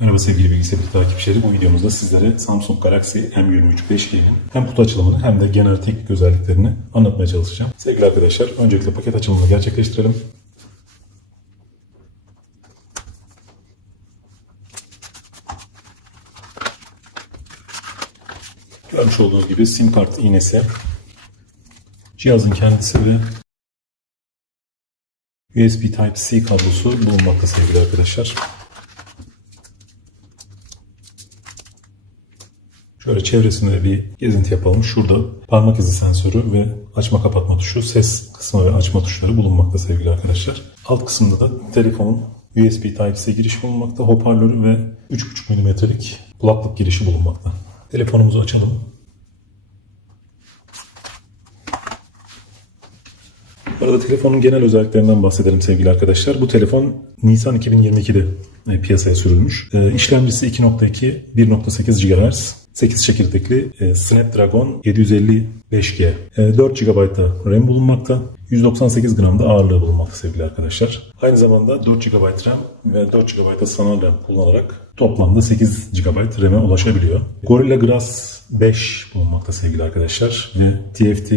Merhaba sevgili bilgisayar takipçileri. Bu videomuzda sizlere Samsung Galaxy M23 5G'nin hem kutu açılımını hem de genel teknik özelliklerini anlatmaya çalışacağım. Sevgili arkadaşlar, öncelikle paket açılımını gerçekleştirelim. Görmüş olduğunuz gibi sim kart iğnesi, cihazın kendisi ve USB Type-C kablosu bulunmakta sevgili arkadaşlar. Şöyle çevresinde bir gezinti yapalım. Şurada parmak izi sensörü ve açma kapatma tuşu, ses kısmı ve açma tuşları bulunmakta sevgili arkadaşlar. Alt kısımda da telefonun USB Type-C girişi bulunmakta, hoparlörü ve 3.5 mm'lik kulaklık girişi bulunmakta. Telefonumuzu açalım. Bu arada telefonun genel özelliklerinden bahsedelim sevgili arkadaşlar. Bu telefon Nisan 2022'de e, piyasaya sürülmüş. E, İşlemcisi 2.2, 1.8 GHz, 8 çekirdekli e, Snapdragon 750 5G. E, 4 GB RAM bulunmakta. 198 gram da ağırlığı bulunmakta sevgili arkadaşlar. Aynı zamanda 4 GB RAM ve 4 GB sanal RAM kullanarak toplamda 8 GB RAM'e ulaşabiliyor. Gorilla Glass 5 bulunmakta sevgili arkadaşlar ve TFT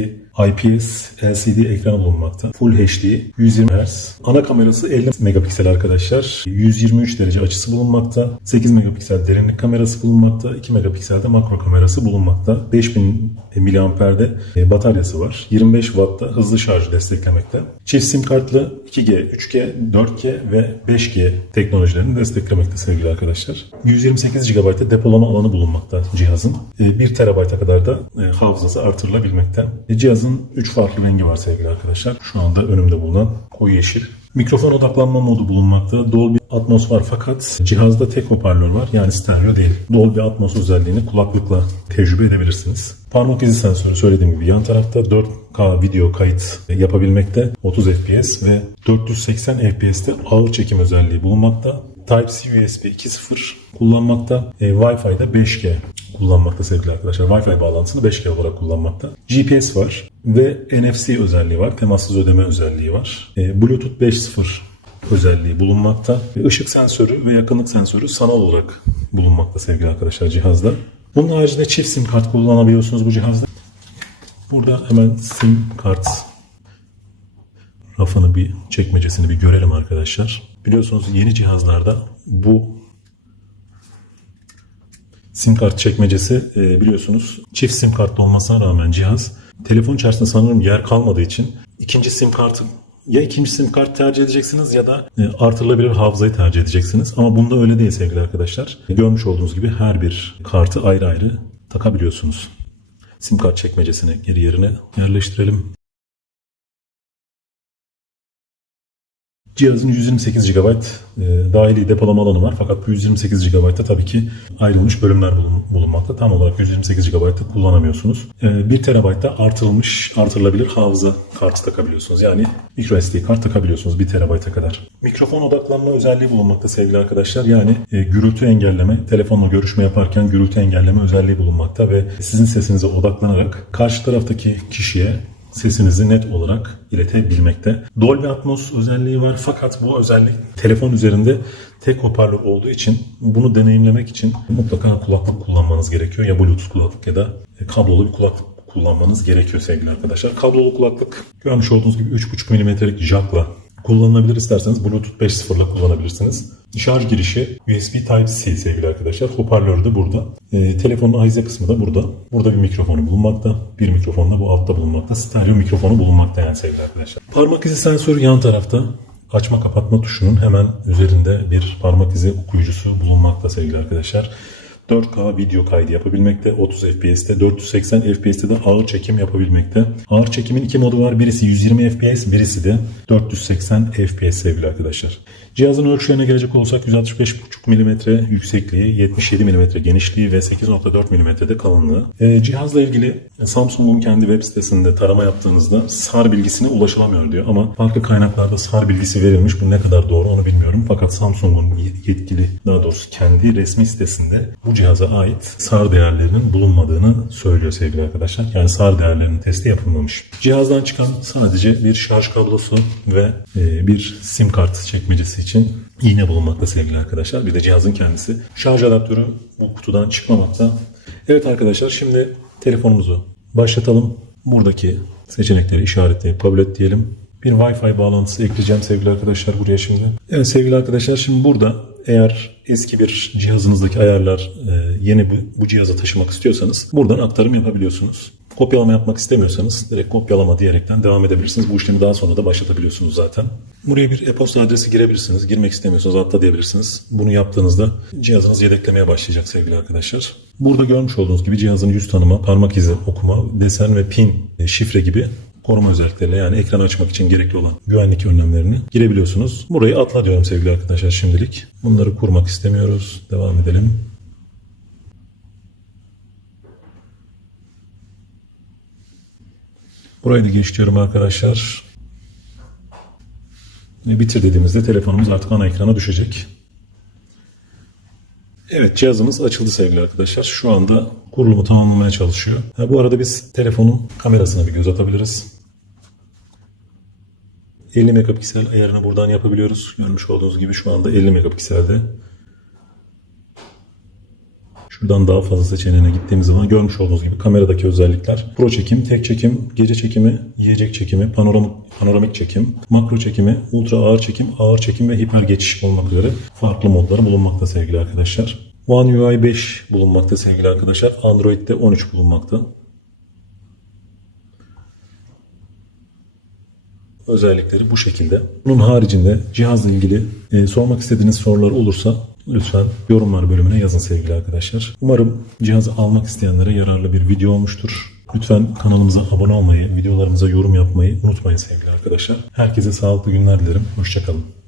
IPS LCD ekranı bulunmakta. Full HD 120 Hz. Ana kamerası 50 megapiksel arkadaşlar. 123 derece açısı bulunmakta. 8 megapiksel derinlik kamerası bulunmakta. 2 megapikselde makro kamerası bulunmakta. 5000 miliamperde e, bataryası var. 25 Watt'ta hızlı şarj desteklemekte. Çift sim kartlı 2G, 3G, 4G ve 5G teknolojilerini desteklemekte sevgili arkadaşlar. 128 GB depolama alanı bulunmakta cihazın. 1 TB'a kadar da e, hafızası artırılabilmekte. E, Cihazın 3 farklı rengi var sevgili arkadaşlar. Şu anda önümde bulunan koyu yeşil. Mikrofon odaklanma modu bulunmakta. Dolby Atmos var fakat cihazda tek hoparlör var yani stereo değil. Dolby Atmos özelliğini kulaklıkla tecrübe edebilirsiniz. Parmak izi sensörü söylediğim gibi yan tarafta 4K video kayıt yapabilmekte 30 FPS ve 480 FPS'te ağır çekim özelliği bulunmakta. Type-C USB 2.0 kullanmakta. E, Wi-Fi'de 5G kullanmakta sevgili arkadaşlar. Wi-Fi bağlantısını 5G olarak kullanmakta. GPS var ve NFC özelliği var. Temassız ödeme özelliği var. E, Bluetooth 5.0 özelliği bulunmakta. Ve ışık sensörü ve yakınlık sensörü sanal olarak bulunmakta sevgili arkadaşlar cihazda. Bunun haricinde çift sim kart kullanabiliyorsunuz bu cihazda. Burada hemen sim kart rafını bir çekmecesini bir görelim arkadaşlar. Biliyorsunuz yeni cihazlarda bu sim kart çekmecesi e, biliyorsunuz çift sim kartlı olmasına rağmen cihaz telefon içerisinde sanırım yer kalmadığı için ikinci sim kartı ya ikinci sim kart tercih edeceksiniz ya da e, artırılabilir hafızayı tercih edeceksiniz. Ama bunda öyle değil sevgili arkadaşlar. Görmüş olduğunuz gibi her bir kartı ayrı ayrı takabiliyorsunuz. Sim kart çekmecesini geri yerine yerleştirelim. Cihazın 128 GB e, dahili depolama alanı var. Fakat bu 128 GB'da tabii ki ayrılmış bölümler bulun, bulunmakta. Tam olarak 128 GB'da kullanamıyorsunuz. E, 1 TB'da artırılmış, artırılabilir hafıza kartı takabiliyorsunuz. Yani microSD kart takabiliyorsunuz 1 TB'a kadar. Mikrofon odaklanma özelliği bulunmakta sevgili arkadaşlar. Yani e, gürültü engelleme, telefonla görüşme yaparken gürültü engelleme özelliği bulunmakta ve sizin sesinize odaklanarak karşı taraftaki kişiye sesinizi net olarak iletebilmekte. Dolby Atmos özelliği var fakat bu özellik telefon üzerinde tek hoparlör olduğu için bunu deneyimlemek için mutlaka kulaklık kullanmanız gerekiyor. Ya Bluetooth kulaklık ya da kablolu bir kulaklık kullanmanız gerekiyor sevgili arkadaşlar. Kablolu kulaklık görmüş olduğunuz gibi 3.5 mm'lik jackla kullanılabilir isterseniz Bluetooth 5.0 ile kullanabilirsiniz. Şarj girişi USB Type-C sevgili arkadaşlar. Hoparlör de burada. E, telefonun ahize kısmı da burada. Burada bir mikrofonu bulunmakta. Bir mikrofon da bu altta bulunmakta. Stereo mikrofonu bulunmakta yani sevgili arkadaşlar. Parmak izi sensörü yan tarafta. Açma kapatma tuşunun hemen üzerinde bir parmak izi okuyucusu bulunmakta sevgili arkadaşlar. 4K video kaydı yapabilmekte. 30 FPS'te, 480 FPS'te de ağır çekim yapabilmekte. Ağır çekimin iki modu var. Birisi 120 FPS, birisi de 480 FPS sevgili arkadaşlar. Cihazın ölçülerine gelecek olursak 165,5 mm yüksekliği, 77 mm genişliği ve 8.4 mm de kalınlığı. Ee, cihazla ilgili Samsung'un kendi web sitesinde tarama yaptığınızda SAR bilgisine ulaşılamıyor diyor. Ama farklı kaynaklarda SAR bilgisi verilmiş. Bu ne kadar doğru onu bilmiyorum. Fakat Samsung'un yetkili, daha doğrusu kendi resmi sitesinde bu cihaza ait SAR değerlerinin bulunmadığını söylüyor sevgili arkadaşlar. Yani SAR değerlerinin testi yapılmamış. Cihazdan çıkan sadece bir şarj kablosu ve e, bir sim kart çekmecesi için iğne bulunmakta sevgili arkadaşlar. Bir de cihazın kendisi. Şarj adaptörü bu kutudan çıkmamakta. Evet arkadaşlar şimdi telefonumuzu başlatalım. Buradaki seçenekleri işaretleyip kabul et diyelim. Bir Wi-Fi bağlantısı ekleyeceğim sevgili arkadaşlar buraya şimdi. Evet sevgili arkadaşlar şimdi burada eğer eski bir cihazınızdaki ayarlar e, yeni bu, bu cihaza taşımak istiyorsanız buradan aktarım yapabiliyorsunuz. Kopyalama yapmak istemiyorsanız direkt kopyalama diyerekten devam edebilirsiniz. Bu işlemi daha sonra da başlatabiliyorsunuz zaten. Buraya bir e-posta adresi girebilirsiniz. Girmek istemiyorsanız atla diyebilirsiniz. Bunu yaptığınızda cihazınız yedeklemeye başlayacak sevgili arkadaşlar. Burada görmüş olduğunuz gibi cihazın yüz tanıma, parmak izi okuma, desen ve pin e, şifre gibi koruma özellikleriyle yani ekranı açmak için gerekli olan güvenlik önlemlerini girebiliyorsunuz. Burayı atla diyorum sevgili arkadaşlar şimdilik. Bunları kurmak istemiyoruz. Devam edelim. Burayı da geçiyorum arkadaşlar. Bitir dediğimizde telefonumuz artık ana ekrana düşecek. Evet cihazımız açıldı sevgili arkadaşlar. Şu anda kurulumu tamamlamaya çalışıyor. Ha, bu arada biz telefonun kamerasına bir göz atabiliriz. 50 megapiksel ayarını buradan yapabiliyoruz. Görmüş olduğunuz gibi şu anda 50 megapikselde. Şuradan daha fazla seçeneğine gittiğimiz zaman görmüş olduğunuz gibi kameradaki özellikler. Pro çekim, tek çekim, gece çekimi, yiyecek çekimi, panoramik, panoramik çekim, makro çekimi, ultra ağır çekim, ağır çekim ve hiper geçiş olmak üzere farklı modları bulunmakta sevgili arkadaşlar. One UI 5 bulunmakta sevgili arkadaşlar. Android'de 13 bulunmakta. özellikleri bu şekilde. Bunun haricinde cihazla ilgili e, sormak istediğiniz sorular olursa lütfen yorumlar bölümüne yazın sevgili arkadaşlar. Umarım cihazı almak isteyenlere yararlı bir video olmuştur. Lütfen kanalımıza abone olmayı, videolarımıza yorum yapmayı unutmayın sevgili arkadaşlar. Herkese sağlıklı günler dilerim. Hoşçakalın.